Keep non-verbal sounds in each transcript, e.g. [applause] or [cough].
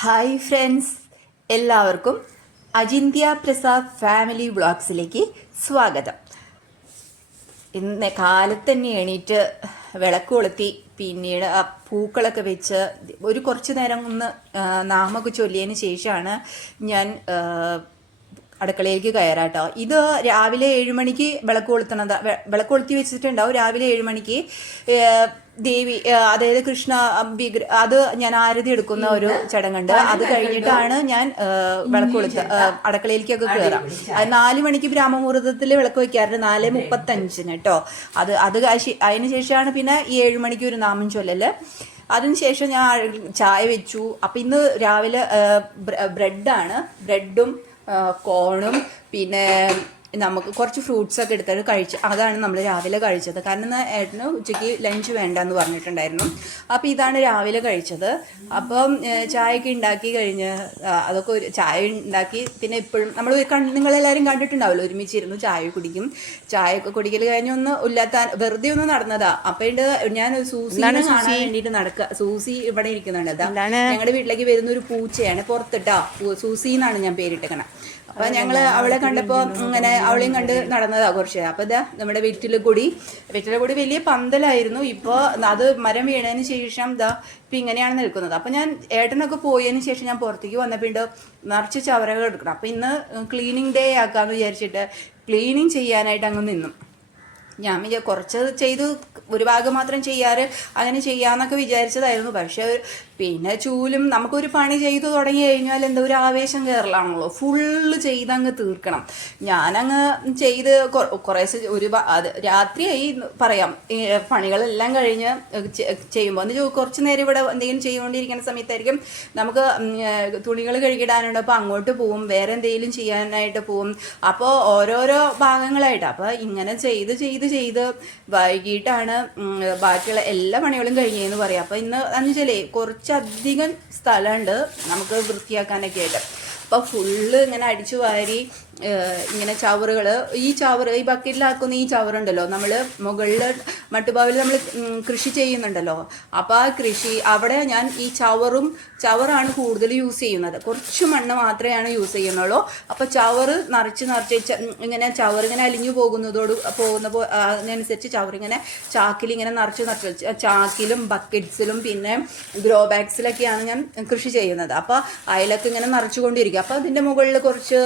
Hi friends എല്ലാവർക്കും Ajinthya Prasad family വ്ളോഗ്സിലേക്ക് സ്വാഗതം. ഇന്ന് കാലത്ത് തന്നെ എണീറ്റ് വിളക്ക് കൊളുത്തി പിന്നീട് ആ പൂക്കളൊക്കെ വെച്ച് ഒരു കുറച്ച് നേരം ഒന്ന് നാമൊക്കെ ചൊല്ലിയതിന് ശേഷമാണ് ഞാൻ അടുക്കളയിലേക്ക് കയറാട്ടോ. ഇത് രാവിലെ ഏഴ് മണിക്ക് വിളക്ക് കൊളുത്തണത് വിളക്ക് കൊളുത്തി വെച്ചിട്ടുണ്ടാവും. രാവിലെ ഏഴ് മണിക്ക് ദേവി അതായത് കൃഷ്ണ വിഗ്ര അത് ഞാൻ ആരതി എടുക്കുന്ന ഒരു ചടങ്ങുണ്ട്. അത് കഴിഞ്ഞിട്ടാണ് ഞാൻ വിളക്ക് കൊളുത്ത അടുക്കളയിലേക്കൊക്കെ കയറാം അത് നാല് മണിക്ക് ബ്രാഹ്മമുഹൂർത്തത്തിൽ വിളക്ക് വെക്കാറുണ്ട് നാല് മുപ്പത്തഞ്ചിന് കേട്ടോ. അത് അത് അതിന് ശേഷമാണ് പിന്നെ ഈ ഏഴ് മണിക്ക് ഒരു നാമം ചൊല്ലല്. അതിനുശേഷം ഞാൻ ചായ വെച്ചു. അപ്പം ഇന്ന് രാവിലെ ബ്രെഡാണ്. ബ്രെഡും കോണും പിന്നെ നമുക്ക് കുറച്ച് ഫ്രൂട്ട്സ് ഒക്കെ എടുത്തിട്ട് കഴിച്ച് അതാണ് നമ്മൾ രാവിലെ കഴിച്ചത്. കാരണം ഏട്ടന് ഉച്ചയ്ക്ക് ലഞ്ച് വേണ്ട എന്ന് പറഞ്ഞിട്ടുണ്ടായിരുന്നു. അപ്പോൾ ഇതാണ് രാവിലെ കഴിച്ചത്. അപ്പം ചായയൊക്കെ ഉണ്ടാക്കി കഴിഞ്ഞ് അതൊക്കെ ഒരു ചായ ഉണ്ടാക്കി പിന്നെ ഇപ്പോഴും നമ്മൾ നിങ്ങളെല്ലാവരും കണ്ടിട്ടുണ്ടാവില്ല ഒരുമിച്ചിരുന്നു ചായ കുടിക്കും. ചായയൊക്കെ കുടിക്കൽ കഴിഞ്ഞ് ഒന്ന് ഉല്ലാത്താൻ വെറുതെ ഒന്ന് നടന്നതാ. അപ്പം ഉണ്ട് ഞാൻ സൂസിനെ കാണാൻ വേണ്ടിയിട്ട് നടക്കുക സൂസി ഇവിടെ ഇരിക്കുന്നുണ്ട്. അതാ ഞങ്ങളുടെ വീട്ടിലേക്ക് വരുന്ന ഒരു പൂച്ചയാണ് പുറത്തിട്ടാ. സൂസിന്നാണ് സൂസി എന്നാണ് ഞാൻ പേരിട്ടേക്കണേ. അപ്പൊ ഞങ്ങൾ അവളെ കണ്ടപ്പോ ഇങ്ങനെ അവളെയും കണ്ട് നടന്നതാ കുറച്ച്. അപ്പൊ ഇതാ നമ്മുടെ വീട്ടിലെ കൂടി വീട്ടിലെ കൂടി വലിയ പന്തലായിരുന്നു. ഇപ്പൊ അത് മരം വീണതിന് ശേഷം ഇതാ ഇപ്പൊ ഇങ്ങനെയാണ് നിൽക്കുന്നത്. അപ്പൊ ഞാൻ ഏട്ടനൊക്കെ പോയതിന് ശേഷം ഞാൻ പുറത്തേക്ക് വന്നപ്പോ ഉണ്ട് നിറച്ച് ചവരകൾ എടുക്കണം. അപ്പൊ ഇന്ന് ക്ലീനിങ് ഡേ ആക്കാന്ന് വിചാരിച്ചിട്ട് ക്ലീനിങ് ചെയ്യാനായിട്ട് അങ്ങ് നിന്നു. ഞാൻ വിചാ കുറച്ച് ചെയ്തു ഒരു ഭാഗം മാത്രം ചെയ്യാറ് അങ്ങനെ ചെയ്യാന്നൊക്കെ വിചാരിച്ചതായിരുന്നു. പക്ഷെ പിന്നെ ചൂലും നമുക്കൊരു പണി ചെയ്തു തുടങ്ങി കഴിഞ്ഞാൽ എന്താ ഒരു ആവേശം കയറലാണല്ലോ ഫുള്ള് ചെയ്തങ്ങ് തീർക്കണം. ഞാനങ്ങ് ചെയ്ത് കുറേ ഒരു അത് രാത്രിയായി പറയാം. പണികളെല്ലാം കഴിഞ്ഞ് ചെയ്യുമ്പോൾ എന്ന് കുറച്ച് നേരം ഇവിടെ എന്തെങ്കിലും ചെയ്തുകൊണ്ടിരിക്കുന്ന സമയത്തായിരിക്കും നമുക്ക് തുണികൾ കഴുകിടാനുണ്ട്. അപ്പോൾ അങ്ങോട്ട് പോവും. വേറെ എന്തെങ്കിലും ചെയ്യാനായിട്ട് പോവും. അപ്പോൾ ഓരോരോ ഭാഗങ്ങളായിട്ട്. അപ്പോൾ ഇങ്ങനെ ചെയ്ത് ചെയ്ത് ചെയ്ത് വൈകിട്ടാണ് ബാക്കിയുള്ള എല്ലാ പണികളും കഴിഞ്ഞതെന്ന് പറയാം. അപ്പോൾ ഇന്ന് എന്ന് വെച്ചാലേ കുറച്ചധികം സ്ഥലമുണ്ട്. നമുക്ക് വൃത്തിയാക്കാനൊക്കെ ആയിട്ട്. അപ്പോൾ ഫുള്ള് ഇങ്ങനെ അടിച്ചു വാരി ഇങ്ങനെ ചവറുകൾ ഈ ചവറ് ഈ ബക്കറ്റിലാക്കുന്ന ഈ ചവറുണ്ടല്ലോ നമ്മൾ മുകളിൽ മട്ടുപാവിൽ നമ്മൾ കൃഷി ചെയ്യുന്നുണ്ടല്ലോ. അപ്പോൾ ആ കൃഷി അവിടെ ഞാൻ ഈ ചവറും ചവറാണ് കൂടുതൽ യൂസ് ചെയ്യുന്നത്. കുറച്ച് മണ്ണ് മാത്രമേ യൂസ് ചെയ്യുന്നുള്ളൂ. അപ്പോൾ ചവറ് നിറച്ച് നിറച്ച് ഇങ്ങനെ ചവറിങ്ങനെ അലിഞ്ഞു പോകുന്നതോട് പോകുന്ന അതിനനുസരിച്ച് ചവറിങ്ങനെ ചാക്കിൽ ഇങ്ങനെ നിറച്ച് നിറച്ച് ചാക്കിലും ബക്കറ്റ്സിലും പിന്നെ ഗ്രോ ബാഗ്സിലൊക്കെയാണ് ഞാൻ കൃഷി ചെയ്യുന്നത്. അപ്പോൾ അതിലൊക്കെ ഇങ്ങനെ നിറച്ചുകൊണ്ടിരിക്കും. അപ്പോൾ അതിന്റെ മുകളിൽ കുറച്ച്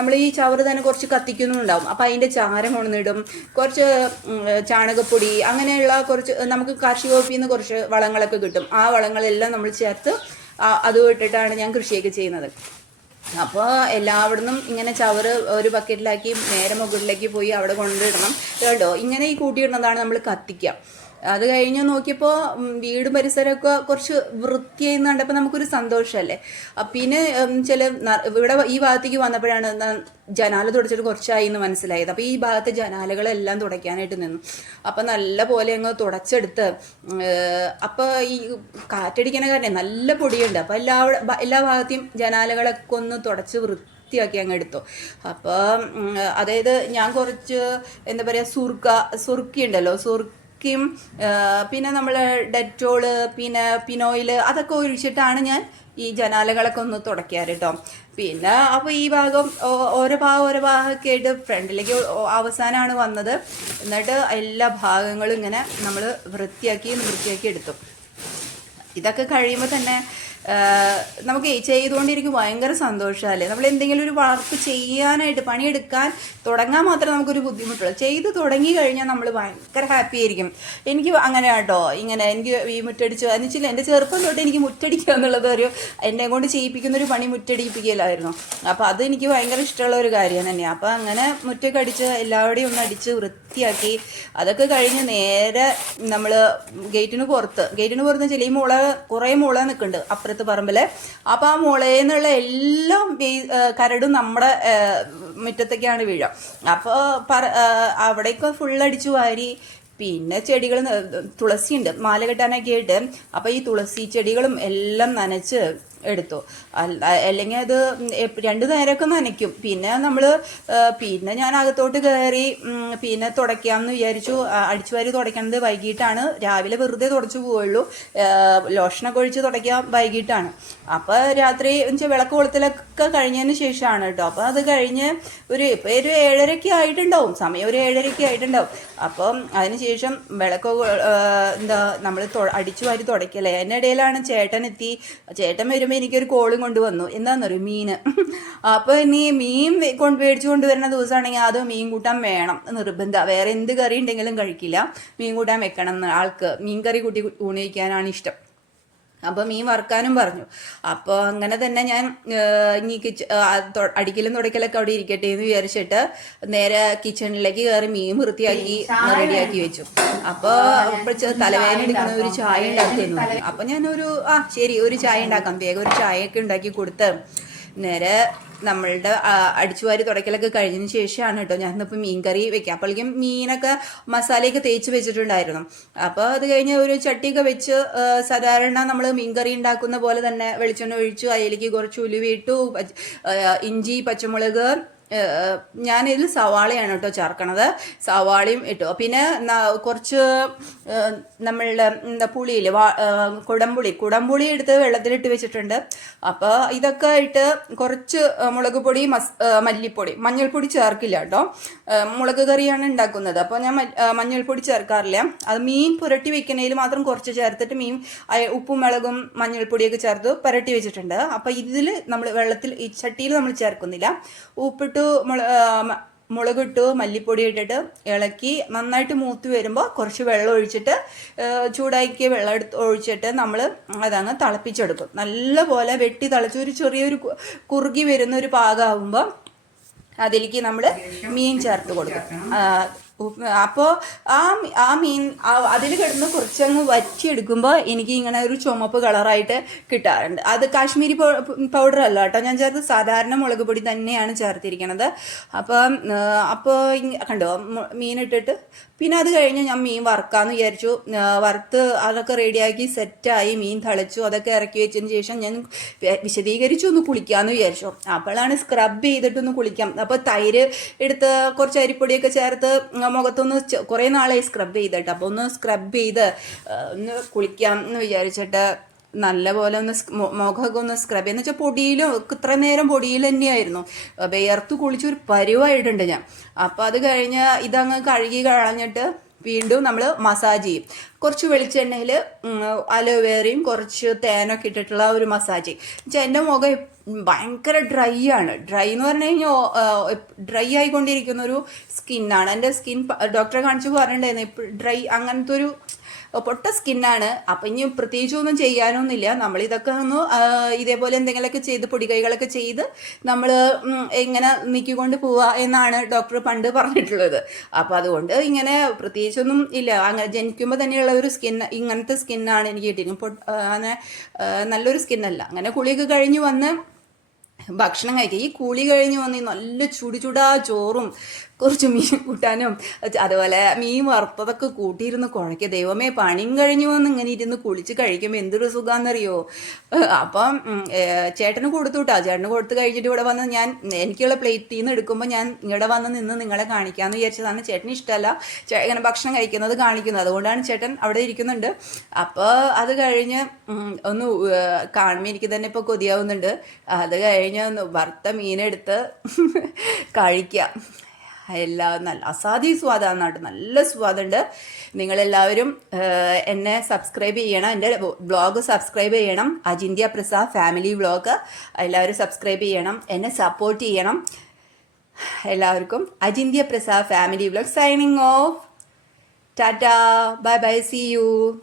നമ്മൾ ഈ ചവറ് തന്നെ കുറച്ച് കത്തിക്കുന്നുണ്ടാവും. അപ്പോൾ അതിന്റെ ചാരം കൊണ്ടിടും കുറച്ച് ചാണകപ്പൊടി അങ്ങനെയുള്ള കുറച്ച് നമുക്ക് കാർഷിക വകുപ്പിൽ നിന്ന് കുറച്ച് വളങ്ങളൊക്കെ കിട്ടും. ആ വളങ്ങളെല്ലാം നമ്മൾ ചേർത്ത് അത് ഇട്ടിട്ടാണ് ഞാൻ കൃഷിയൊക്കെ ചെയ്യുന്നത്. അപ്പോൾ എല്ലാവിടുന്നും ഇങ്ങനെ ചവറ് ഒരു ബക്കറ്റിലാക്കി നേരെ മുകളിലേക്ക് പോയി അവിടെ കൊണ്ടിടണം കേട്ടോ? ഇങ്ങനെ ഈ കൂട്ടിയിടുന്നതാണ് നമ്മൾ കത്തിക്കുക. അത് കഴിഞ്ഞ് നോക്കിയപ്പോൾ വീട് പരിസരമൊക്കെ കുറച്ച് വൃത്തിയായി കണ്ടപ്പോൾ നമുക്കൊരു സന്തോഷമല്ലേ പിന്നെ ചില ഇവിടെ ഈ ഭാഗത്തേക്ക് വന്നപ്പോഴാണ് ജനാല തുടച്ചിട്ട് കുറച്ചായി എന്ന് മനസ്സിലായത്. അപ്പോൾ ഈ ഭാഗത്തെ ജനാലകളെല്ലാം തുടയ്ക്കാനായിട്ട് നിന്നു. അപ്പം നല്ല പോലെ അങ്ങ് തുടച്ചെടുത്ത് അപ്പോൾ ഈ കാറ്റടിക്കണ കാരണം നല്ല പൊടിയുണ്ട്. അപ്പോൾ എല്ലാ എല്ലാ ഭാഗത്തെയും ജനാലകളൊക്കെ ഒന്ന് തുടച്ച് വൃത്തി വൃത്തിയാക്കി അങ്ങ് എടുത്തു. അപ്പോൾ അതായത് ഞാൻ കുറച്ച് എന്താ പറയുക സുർക്ക സുർക്കി ഉണ്ടല്ലോ സുർക്കിയും പിന്നെ നമ്മൾ ഡെറ്റോൾ പിന്നെ പിനോയിൽ അതൊക്കെ ഒഴിച്ചിട്ടാണ് ഞാൻ ഈ ജനാലകളൊക്കെ ഒന്ന് തുടയ്ക്കാറ് കേട്ടോ പിന്നെ അപ്പോൾ ഈ ഭാഗം ഓരോ ഭാഗം ഓരോ ഭാഗമൊക്കെ ആയിട്ട് ഫ്രണ്ടിലേക്ക് അവസാനമാണ് വന്നത്. എന്നിട്ട് എല്ലാ ഭാഗങ്ങളും ഇങ്ങനെ നമ്മൾ വൃത്തിയാക്കി വൃത്തിയാക്കി എടുത്തു. ഇതൊക്കെ കഴിയുമ്പോൾ തന്നെ നമുക്ക് ചെയ്തുകൊണ്ടിരിക്കും ഭയങ്കര സന്തോഷമല്ലേ? നമ്മൾ എന്തെങ്കിലും ഒരു വർക്ക് ചെയ്യാനായിട്ട് പണിയെടുക്കാൻ തുടങ്ങാൻ മാത്രമേ നമുക്കൊരു ബുദ്ധിമുട്ടുള്ളൂ. ചെയ്ത് തുടങ്ങി കഴിഞ്ഞാൽ നമ്മൾ ഭയങ്കര ഹാപ്പി ആയിരിക്കും. എനിക്ക് അങ്ങനെ കേട്ടോ ഇങ്ങനെ എനിക്ക് ഈ മുറ്റടിച്ചു എന്ന് വെച്ചാൽ എന്റെ ചെറുപ്പം തൊട്ട് എനിക്ക് മുറ്റടിക്കുക എന്നുള്ളത് ഒരു എന്നെ കൊണ്ട് ചെയ്യിപ്പിക്കുന്ന ഒരു പണി മുറ്റടിപ്പിക്കലായിരുന്നു. അപ്പോൾ അത് എനിക്ക് ഭയങ്കര ഇഷ്ടമുള്ള ഒരു കാര്യം തന്നെയാണ് അപ്പോൾ അങ്ങനെ മുറ്റൊക്കെ അടിച്ച് എല്ലാവരുടെയും ഒന്ന് അടിച്ച് വൃത്തിയാക്കി അതൊക്കെ കഴിഞ്ഞ് നേരെ നമ്മൾ ഗേറ്റിന് പുറത്ത് ഗേറ്റിന് പുറത്ത് വെച്ചാൽ ഈ മുള കുറേ മുള നിൽക്കുന്നുണ്ട്. അപ്പുറത്ത് പറമ്പിൽ അപ്പോൾ ആ മുളയിൽ നിന്നുള്ള എല്ലാം കരടും നമ്മുടെ മുറ്റത്തേക്കാണ് വീഴുക. അപ്പോൾ പറ അവിടേക്ക് ഫുള്ളടിച്ചു വാരി. പിന്നെ ചെടികൾ തുളസിയുണ്ട്. മാല കെട്ടാനൊക്കെ ആയിട്ട്. അപ്പോൾ ഈ തുളസി ചെടികളും എല്ലാം നനച്ച് എടുത്തു. അല്ല അല്ലെങ്കിൽ അത് രണ്ട് നേരമൊക്കെ നനയ്ക്കും. പിന്നെ നമ്മൾ പിന്നെ ഞാൻ അകത്തോട്ട് കയറി പിന്നെ തുടയ്ക്കാമെന്ന് വിചാരിച്ചു. അടിച്ചു വാരി തുടയ്ക്കുന്നത് വൈകിട്ടാണ്. രാവിലെ വെറുതെ തുടച്ചു പോവുള്ളൂ ലോഷനൊക്കെ ഒഴിച്ച് തുടയ്ക്കാൻ വൈകിട്ടാണ്. അപ്പോൾ രാത്രി വെച്ചാൽ വിളക്ക് കൊളുത്തലൊക്കെ കഴിഞ്ഞതിന് ശേഷമാണ് കേട്ടോ. അപ്പോൾ അത് കഴിഞ്ഞ് ഒരു ഇപ്പോൾ ഒരു ഏഴരയ്ക്ക് ആയിട്ടുണ്ടാവും. സമയം ഒരു ഏഴരയ്ക്ക് ആയിട്ടുണ്ടാവും. അപ്പം അതിനുശേഷം വിളക്ക് എന്താ നമ്മൾ അടിച്ചു വാരി തുടയ്ക്കല്ലേ? അതിനിടയിലാണ് ചേട്ടൻ എത്തി. ചേട്ടൻ വരുമ്പോൾ എനിക്കൊരു കോളും കൊണ്ടുവന്നു. എന്താണെന്നറിയോ മീൻ [laughs] അപ്പോൾ ഇനി മീൻ കൊണ്ട് മേടിച്ചു കൊണ്ടുവരുന്ന ദിവസമാണെങ്കിൽ അത് മീൻ കൂട്ടാൻ വേണം നിർബന്ധം. വേറെ എന്ത് കറി ഉണ്ടെങ്കിലും കഴിക്കില്ല. മീൻ കൂട്ടാൻ വെക്കണം ആൾക്ക്. മീൻ കറി കൂട്ടി ഊണിക്കാനാണ് ഇഷ്ടം. അപ്പോൾ മീൻ വറുക്കാനും പറഞ്ഞു. അപ്പോൾ അങ്ങനെ തന്നെ ഞാൻ ഇനി കിച്ച അടിക്കലും തുടയ്ക്കലൊക്കെ അവിടെ ഇരിക്കട്ടെ എന്ന് വിചാരിച്ചിട്ട് നേരെ കിച്ചണിലേക്ക് കയറി മീൻ വൃത്തിയാക്കി റെഡിയാക്കി വെച്ചു. അപ്പോൾ തലവേദന എടുക്കുന്ന ഒരു ചായ ഉണ്ടാക്കുന്നു. അപ്പോൾ ഞാനൊരു ആ ശരി ഒരു ചായ ഉണ്ടാക്കാം. വേഗം ഒരു ചായയൊക്കെ ഉണ്ടാക്കി കൊടുത്ത് നേരെ നമ്മളുടെ അടിച്ചുവാരി തുടയ്ക്കലൊക്കെ കഴിഞ്ഞതിന് ശേഷമാണ് കേട്ടോ മീൻ കറി വെക്കുക അപ്പോഴേക്കും മീനൊക്കെ മസാലയൊക്കെ തേച്ച് വെച്ചിട്ടുണ്ടായിരുന്നു. അപ്പോൾ അത് കഴിഞ്ഞ് ഒരു ചട്ടിയൊക്കെ വെച്ച് സാധാരണ നമ്മൾ മീൻ കറി ഉണ്ടാക്കുന്ന പോലെ തന്നെ വെളിച്ചെണ്ണ ഒഴിച്ചു അതിലേക്ക് കുറച്ച് ഉലുവിട്ടു ഇഞ്ചി പച്ചമുളക് ഞാനിതിൽ സവാളയാണ് കേട്ടോ ചേർക്കണത്. സവാളയും ഇട്ടു. പിന്നെ കുറച്ച് നമ്മളുടെ എന്താ പുളിയിൽ കുടംപുളി. കുടംപുളി എടുത്ത് വെള്ളത്തിലിട്ട് വെച്ചിട്ടുണ്ട്. അപ്പോൾ ഇതൊക്കെ ഇട്ട് കുറച്ച് മുളക് പൊടി മസ് മല്ലിപ്പൊടി. മഞ്ഞൾപ്പൊടി ചേർക്കില്ല കേട്ടോ. മുളക് കറിയാണ് ഉണ്ടാക്കുന്നത്. അപ്പോൾ ഞാൻ മഞ്ഞൾപ്പൊടി ചേർക്കാറില്ല. അത് മീൻ പുരട്ടി വെക്കുന്നതിൽ മാത്രം കുറച്ച് ചേർത്തിട്ട് മീൻ ഉപ്പും മുളകും മഞ്ഞൾപ്പൊടിയൊക്കെ ചേർത്ത് പുരട്ടി വെച്ചിട്ടുണ്ട്. അപ്പോൾ ഇതിൽ നമ്മൾ വെള്ളത്തിൽ ഈ ചട്ടിയിൽ നമ്മൾ ചേർക്കുന്നില്ല. ഉപ്പിട്ടു മുള ആ, മ- മുളകിട്ടു മല്ലിപ്പൊടി ഇട്ടിട്ട് ഇളക്കി നന്നായിട്ട് മൂത്ത് വരുമ്പോൾ കുറച്ച് വെള്ളം ഒഴിച്ചിട്ട് ചൂടാക്കിയ വെള്ളം എടുത്ത് ഒഴിച്ചിട്ട് നമ്മൾ അതങ്ങ് തിളപ്പിച്ചെടുക്കും. നല്ലപോലെ വെട്ടി തിളച്ച് ഒരു ചെറിയൊരു കുറുകി വരുന്ന ഒരു പാകമാകുമ്പോൾ അതിലേക്ക് നമ്മൾ മീൻ ചേർത്ത് കൊടുക്കും. അപ്പോൾ ആ ആ മീൻ അതിൽ കിടന്ന് കുറച്ചങ്ങ് വറ്റിയെടുക്കുമ്പോൾ എനിക്ക് ഇങ്ങനെ ഒരു ചുമപ്പ് കളറായിട്ട് കിട്ടാറുണ്ട്. അത് കാശ്മീരി പൗഡർ അല്ല കേട്ടോ. ഞാൻ ചേർത്ത് സാധാരണ മുളക് പൊടി തന്നെയാണ് ചേർത്തിരിക്കണത്. അപ്പോൾ അപ്പോൾ കണ്ടോ മീൻ ഇട്ടിട്ട് പിന്നെ അത് കഴിഞ്ഞ് ഞാൻ മീൻ വറുക്കാമെന്ന് വിചാരിച്ചു. വറുത്ത് അതൊക്കെ റെഡിയാക്കി സെറ്റായി മീൻ തളിച്ചു. അതൊക്കെ ഇറക്കി വെച്ചതിന് ശേഷം ഞാൻ വിശദീകരിച്ചു ഒന്ന് കുളിക്കാമെന്ന് വിചാരിച്ചു. അപ്പോഴാണ് സ്ക്രബ് ചെയ്തിട്ടൊന്ന് കുളിക്കാം. അപ്പോൾ തൈര് എടുത്ത് കുറച്ച് അരിപ്പൊടിയൊക്കെ ചേർത്ത് മുഖത്തൊന്ന് കുറേ നാളായി സ്ക്രബ് ചെയ്തിട്ട്. അപ്പോൾ ഒന്ന് സ്ക്രബ് ചെയ്ത് ഒന്ന് കുളിക്കാം എന്ന് വിചാരിച്ചിട്ട് നല്ലപോലെ ഒന്ന് മുഖമൊക്കെ ഒന്ന് സ്ക്രബ് ചെയ്യുന്ന വെച്ചാൽ പൊടിയിലും ഇത്ര നേരം പൊടിയിൽ തന്നെയായിരുന്നു. വിയർത്ത് കുളിച്ചൊരു പരുവായിട്ടുണ്ട് ഞാൻ. അപ്പോൾ അത് കഴിഞ്ഞ് ഇതങ്ങ് കഴുകി കളഞ്ഞിട്ട് വീണ്ടും നമ്മൾ മസാജ് ചെയ്യും. കുറച്ച് വെളിച്ചെണ്ണയിൽ അലോവേറയും കുറച്ച് തേനൊക്കെ ഇട്ടിട്ടുള്ള ഒരു മസാജ് വെച്ചാൽ എന്റെ മുഖം ഭയങ്കര ഡ്രൈ ആണ്. ഡ്രൈ എന്ന് പറഞ്ഞു കഴിഞ്ഞാൽ ഡ്രൈ ആയിക്കൊണ്ടിരിക്കുന്ന ഒരു സ്കിന്നാണ് എന്റെ സ്കിൻ ഡോക്ടറെ കാണിച്ചു പറഞ്ഞിട്ടുണ്ടായിരുന്നു ഡ്രൈ അങ്ങനത്തെ ഒരു പൊട്ട സ്കിന്നാണ്. അപ്പം ഇനി പ്രത്യേകിച്ചൊന്നും ചെയ്യാനൊന്നുമില്ല. നമ്മൾ ഇതൊക്കെ ഒന്ന് ഇതേപോലെ എന്തെങ്കിലുമൊക്കെ ചെയ്ത് പൊടികൈകളൊക്കെ ചെയ്ത് നമ്മൾ എങ്ങനെ നീക്കിക്കൊണ്ട് പോവുക എന്നാണ് ഡോക്ടർ പണ്ട് പറഞ്ഞിട്ടുള്ളത്. അപ്പോൾ അതുകൊണ്ട് ഇങ്ങനെ പ്രത്യേകിച്ചൊന്നും ഇല്ല. അങ്ങനെ ജനിക്കുമ്പോൾ തന്നെയുള്ള ഒരു സ്കിൻ ഇങ്ങനത്തെ സ്കിന്നാണ് എനിക്ക് കിട്ടിയിരിക്കുന്നത് അങ്ങനെ നല്ലൊരു സ്കിന്നല്ല. അങ്ങനെ കുളിയൊക്കെ കഴിഞ്ഞ് വന്ന് ഭക്ഷണം കഴിക്കുക ഈ കുളി കഴിഞ്ഞ് വന്ന് നല്ല ചുടുചുടാ ചോറും കുറച്ച് മീൻ കൂട്ടാനും അതുപോലെ മീൻ വറുത്തതൊക്കെ കൂട്ടിയിരുന്ന് കുഴയ്ക്കുക ദൈവമേ പണിയും കഴിഞ്ഞു വന്ന് ഇങ്ങനെ ഇരുന്ന് കുളിച്ച് കഴിക്കുമ്പോൾ എന്തൊരു സുഖാന്നറിയോ? ഏഹ് അപ്പം ചേട്ടന് കൊടുത്തു വിട്ടാ ചേട്ടന് കൊടുത്ത് കഴിഞ്ഞിട്ട് ഇവിടെ വന്ന് ഞാൻ എനിക്കുള്ള പ്ലേറ്റിൽ നിന്ന് എടുക്കുമ്പോൾ ഞാൻ ഇവിടെ വന്ന് നിന്ന് നിങ്ങളെ കാണിക്കാമെന്ന് വിചാരിച്ചതാണ്. ചേട്ടന് ഇഷ്ടമല്ല ഇങ്ങനെ ഭക്ഷണം കഴിക്കുന്നത് കാണിക്കുന്നത്. അതുകൊണ്ടാണ് ചേട്ടൻ അവിടെ ഇരിക്കുന്നുണ്ട്. അപ്പോൾ അത് കഴിഞ്ഞ് ഒന്ന് കാണുമ്പോൾ എനിക്ക് തന്നെ ഇപ്പോൾ കൊതിയാവുന്നുണ്ട്. അത് കഴിഞ്ഞ് ഒന്ന് വറുത്ത മീനെടുത്ത് കഴിക്കാം. എല്ലാം നല്ല അസാധ്യ സ്വാദാണ് നല്ല സ്വാദുണ്ട്. നിങ്ങളെല്ലാവരും എന്നെ സബ്സ്ക്രൈബ് ചെയ്യണം. എന്റെ ബ്ലോഗ് സബ്സ്ക്രൈബ് ചെയ്യണം. അജിന്ത്യ പ്രസാദ് ഫാമിലി വ്ളോഗ് എല്ലാവരും സബ്സ്ക്രൈബ് ചെയ്യണം. എന്നെ സപ്പോർട്ട് ചെയ്യണം. എല്ലാവർക്കും Ajinthya Prasad family vlog signing off tata. Bye bye see you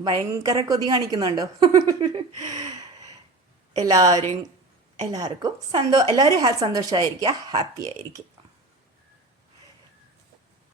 ഭയങ്കര കൊതി കാണിക്കുന്നുണ്ടോ? എല്ലാവരും എല്ലാവർക്കും സന്തോ എല്ലാവരും സന്തോഷമായിരിക്കുക ഹാപ്പി ആയിരിക്കും